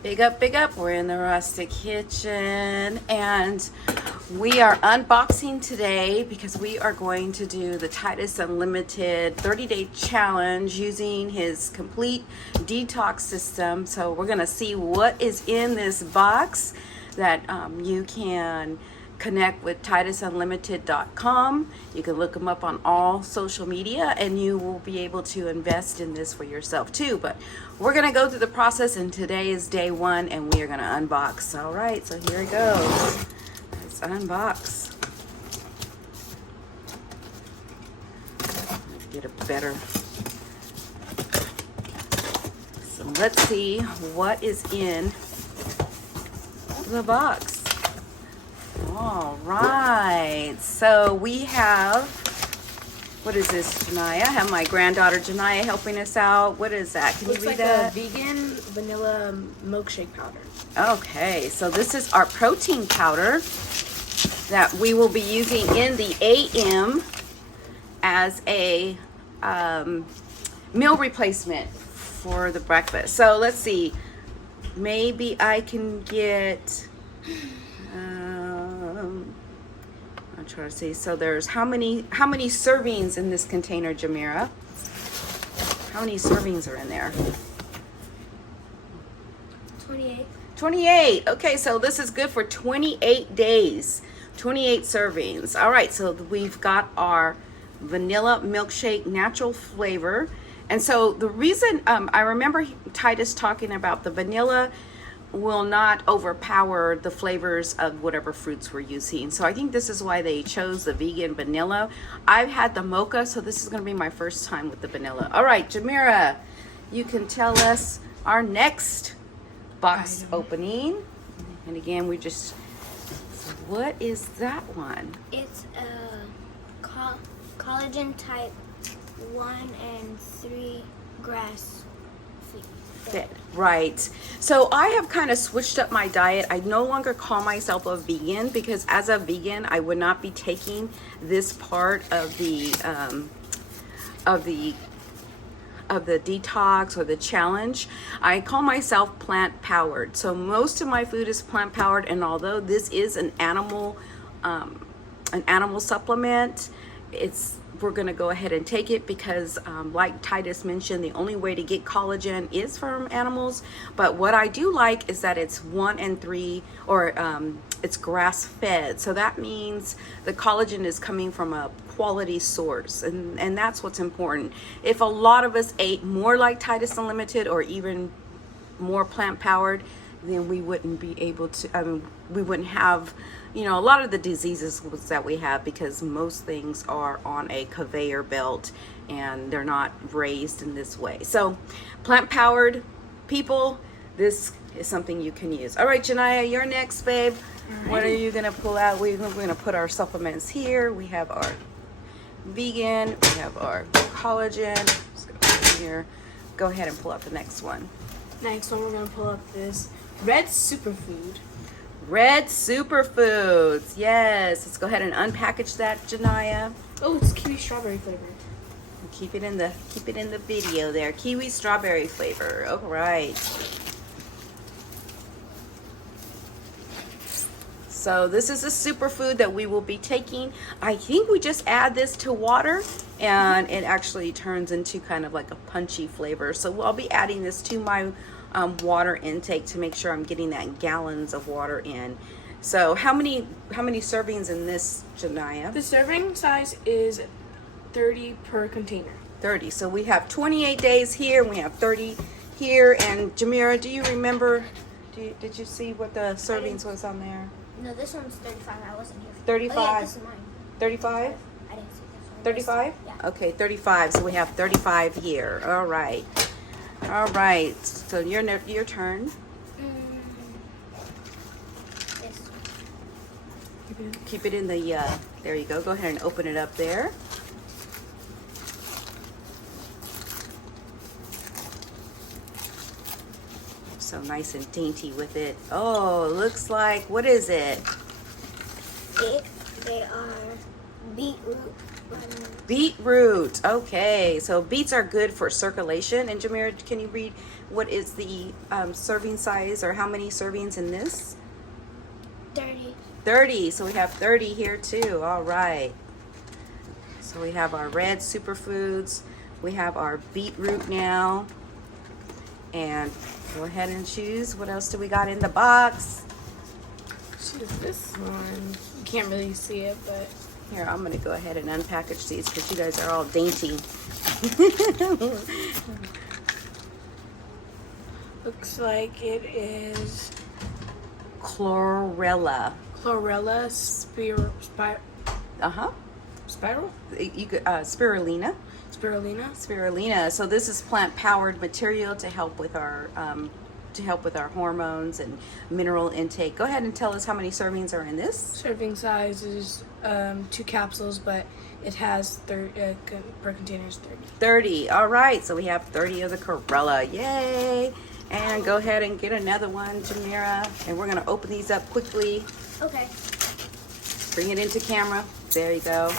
Big up, big up. We're in the Rustic Kitchen and we are unboxing today because we are going to do the Titus Unlimited 30-day challenge using his complete detox system. So we're going to see what is in this box that you can connect with TitusUnlimited.com. You can look them up on all social media and you will be able to invest in this for yourself too. But we're going to go through the process and today is day one and we are going to unbox. All right, so here it goes. Let's unbox. Let's get a better. So let's see what is in the box. All right, so we have, what is this, Janaya? I have my granddaughter Janaya helping us out. What is that? Can you read that? Looks like a vegan vanilla milkshake powder. Okay, so this is our protein powder that we will be using in the AM as a meal replacement for the breakfast. So let's see, maybe I can get, I'm trying to see. So there's how many servings in this container, Jamira? How many servings are in there? 28. 28. Okay, so this is good for 28 days. 28 servings. All right, so we've got our vanilla milkshake natural flavor. And so the reason I remember Titus talking about the vanilla will not overpower the flavors of whatever fruits we're using. So I think this is why they chose the vegan vanilla. I've had the mocha, so this is going to be my first time with the vanilla. All right, Jamira, you can tell us our next box opening. And again, we just, so what is that one? It's a collagen type 1 and 3 grass fed. Right. So I have kind of switched up my diet. I no longer call myself a vegan because as a vegan, I would not be taking this part of the detox or the challenge. I call myself plant powered. So most of my food is plant powered, and although this is an animal supplement, we're going to go ahead and take it because like Titus mentioned, the only way to get collagen is from animals. But what I do like is that it's 1 and 3, or it's grass fed. So that means the collagen is coming from a quality source, and that's what's important. If a lot of us ate more like Titus Unlimited or even more plant powered, then we wouldn't be able to, we wouldn't have, you know, a lot of the diseases that we have because most things are on a conveyor belt and they're not raised in this way. So plant powered people, this is something you can use. All right, Janaya, you're next, babe. What are you gonna pull out? We're gonna put our supplements here. We have our vegan, we have our collagen. Just gonna put it here. Go ahead and pull out the next one. Next one, we're going to pull up this red superfood. Red superfoods. Yes. Let's go ahead and unpackage that, Janaya. Oh, it's kiwi strawberry flavor. Keep it in the video there. Kiwi strawberry flavor. All right. So this is a superfood that we will be taking. I think we just add this to water and it actually turns into kind of like a punchy flavor. So I'll be adding this to my water intake to make sure I'm getting that gallons of water in. So how many servings in this, Janaya? The serving size is 30 per container. 30. So we have 28 days here and we have 30 here. And Jamira, do you remember, did you see what the servings was on there? No, this one's 35. I wasn't here. 35. Oh, yeah, this is mine. I 35? didn't see this one. 35? Yeah. Okay, 35. So we have 35 here. All right. All right. So your turn. This one. Keep it in the, there you go. Go ahead and open it up there. So nice and dainty with it. Oh, looks like, what is it? They are beetroot. Beetroot. Okay, so beets are good for circulation. And Jamira, can you read what is the serving size, or how many servings in this? 30. 30. So we have 30 here too. All right. So we have our red superfoods. We have our beetroot now. And go ahead and choose. What else do we got in the box? Choose this one. You can't really see it, but Here, I'm going to go ahead and unpackage these because you guys are all dainty. looks like it is Chlorella. chlorella Uh-huh. spiral? You could, spirulina. Spirulina. So this is plant-powered material to help with our hormones and mineral intake. Go ahead and tell us how many servings are in this. Serving size is 2 capsules, but it has per container is 30. 30. All right. So we have 30 of the chlorella. Yay! And go ahead and get another one, Jamira. And we're gonna open these up quickly. Okay. Bring it into camera. There you go.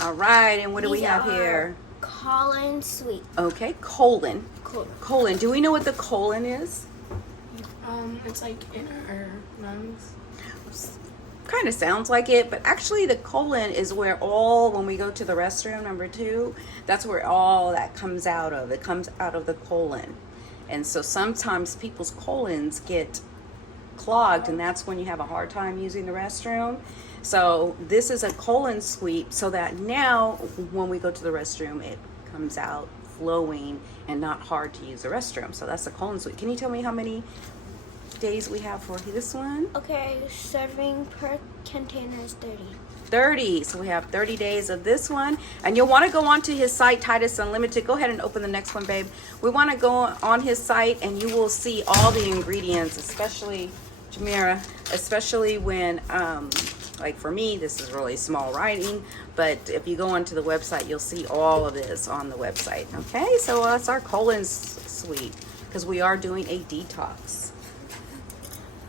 All right. And what do we These have are here? Colon sweet. Okay, colon. Cool. Colon. Do we know what the colon is? It's like in our lungs. Kind of sounds like it, but actually the colon is where when we go to the restroom, number 2, that's where all that comes out of. It comes out of the colon. And so sometimes people's colons get clogged, and that's when you have a hard time using the restroom. So this is a colon sweep so that now when we go to the restroom, it comes out flowing and not hard to use the restroom. So that's the colon sweep. Can you tell me how many days we have for this one? Okay, serving per container is 30. 30. So we have 30 days of this one. And you'll want to go onto his site, Titus Unlimited. Go ahead and open the next one, babe. We want to go on his site and you will see all the ingredients, especially, Jamira, especially when, like for me, this is really small writing, but if you go onto the website, you'll see all of this on the website. Okay, so that's our colon suite because we are doing a detox.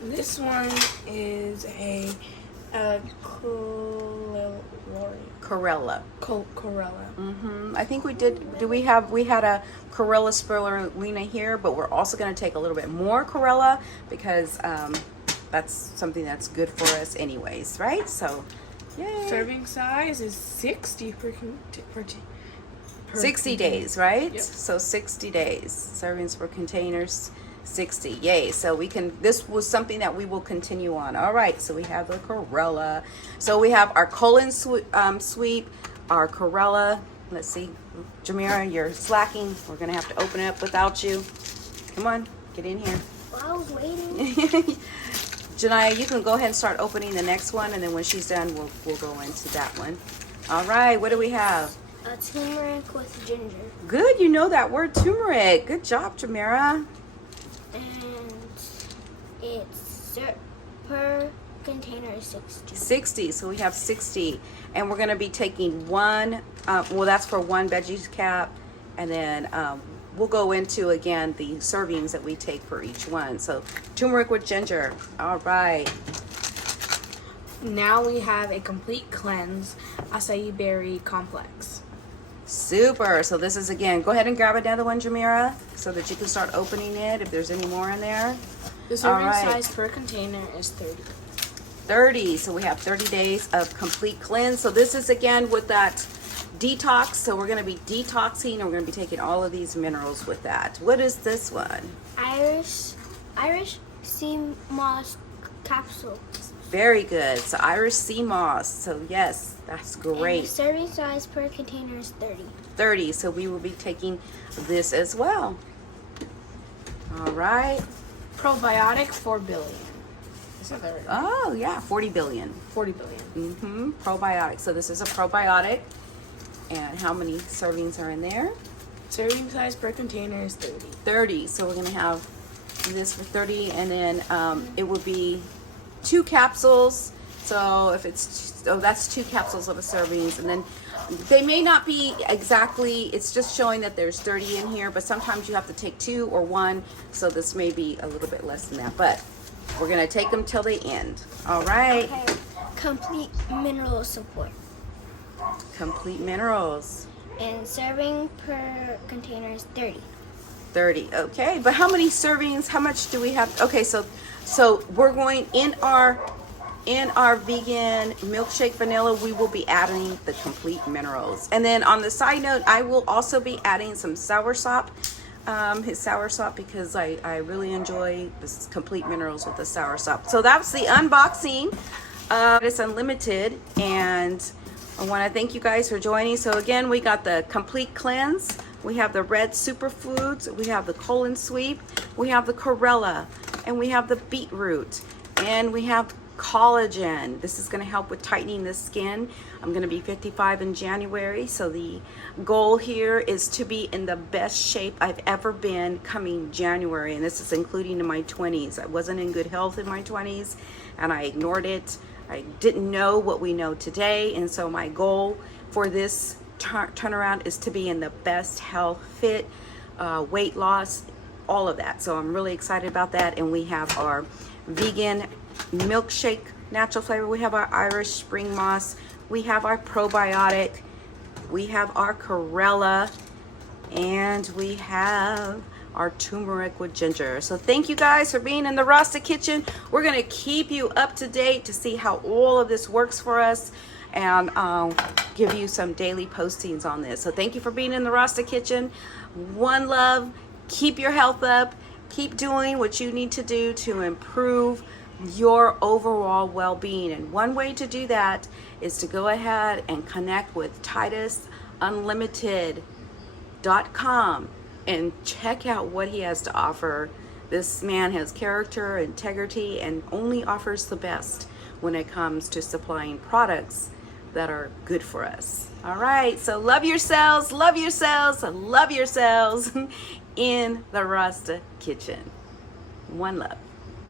This one is a Chlorella. Chlorella. I think we did. We had a Chlorella spirulina here, but we're also going to take a little bit more Chlorella because that's something that's good for us anyways, right? So, yay. Serving size is 60 per 60 days, right? Yep. So 60 days. Servings for containers, 60. Yay. So this was something that we will continue on. All right. So we have the Chlorella. So we have our colon sweep, our Chlorella. Let's see. Jamira, you're slacking. We're going to have to open it up without you. Come on. Get in here. Well, I was waiting. Janaya, you can go ahead and start opening the next one, and then when she's done, we'll go into that one. All right, what do we have? A turmeric with ginger. Good, you know that word, turmeric. Good job, Jamira. And it's per container is 60. 60, so we have 60. And we're going to be taking one, that's for one veggie cap, and then we'll go into, again, the servings that we take for each one. So turmeric with ginger. All right. Now we have a complete cleanse acai berry complex. Super. So this is, again, go ahead and grab another one, Jamira, so that you can start opening it if there's any more in there. The serving All right. size per container is 30. 30. So we have 30 days of complete cleanse. So this is, again, with that detox. So we're going to be detoxing, and we're going to be taking all of these minerals with that. What is this one? Irish sea moss capsule. Very good. So Irish sea moss. So yes, that's And great. the serving size per container is 30. 30. So we will be taking this as well. All right. Probiotic 4 billion. Is that right? Oh yeah, 40 billion. 40 billion. Probiotic. So this is a probiotic. And how many servings are in there? Serving size per container is 30. 30. So we're going to have this for 30, and then it will be 2 capsules. So if that's 2 capsules of a servings, and then they may not be exactly, it's just showing that there's 30 in here, but sometimes you have to take 2 or 1, so this may be a little bit less than that, but we're going to take them till they end. All right. Okay. Complete mineral support. Complete minerals. And serving per container is 30. 30. Okay, but how many servings? How much do we have? Okay, so we're going in our vegan milkshake vanilla, we will be adding the complete minerals. And then on the side note, I will also be adding some soursop, his soursop, because I really enjoy this complete minerals with the soursop. So that's the unboxing. It's unlimited, and I want to thank you guys for joining. So again, we got the complete cleanse, we have the red superfoods, we have the colon sweep, we have the chlorella, and we have the beetroot, and we have collagen. This is going to help with tightening the skin. I'm going to be 55 in January, so the goal here is to be in the best shape I've ever been coming January, and this is including in my 20s. I wasn't in good health in my 20s, and I ignored it. I didn't know what we know today, and so my goal for this turnaround is to be in the best health, fit, weight loss, all of that. So I'm really excited about that. And we have our vegan milkshake natural flavor, we have our Irish spring moss, we have our probiotic, we have our chlorella, and we have our turmeric with ginger. So thank you guys for being in the Rasta Kitchen. We're going to keep you up to date to see how all of this works for us, and give you some daily postings on this. So thank you for being in the Rasta Kitchen. One love. Keep your health up. Keep doing what you need to do to improve your overall well-being. And one way to do that is to go ahead and connect with TitusUnlimited.com and check out what he has to offer. This man has character, integrity, and only offers the best when it comes to supplying products that are good for us. All right, so love yourselves, love yourselves, love yourselves in the Rasta Kitchen. One love.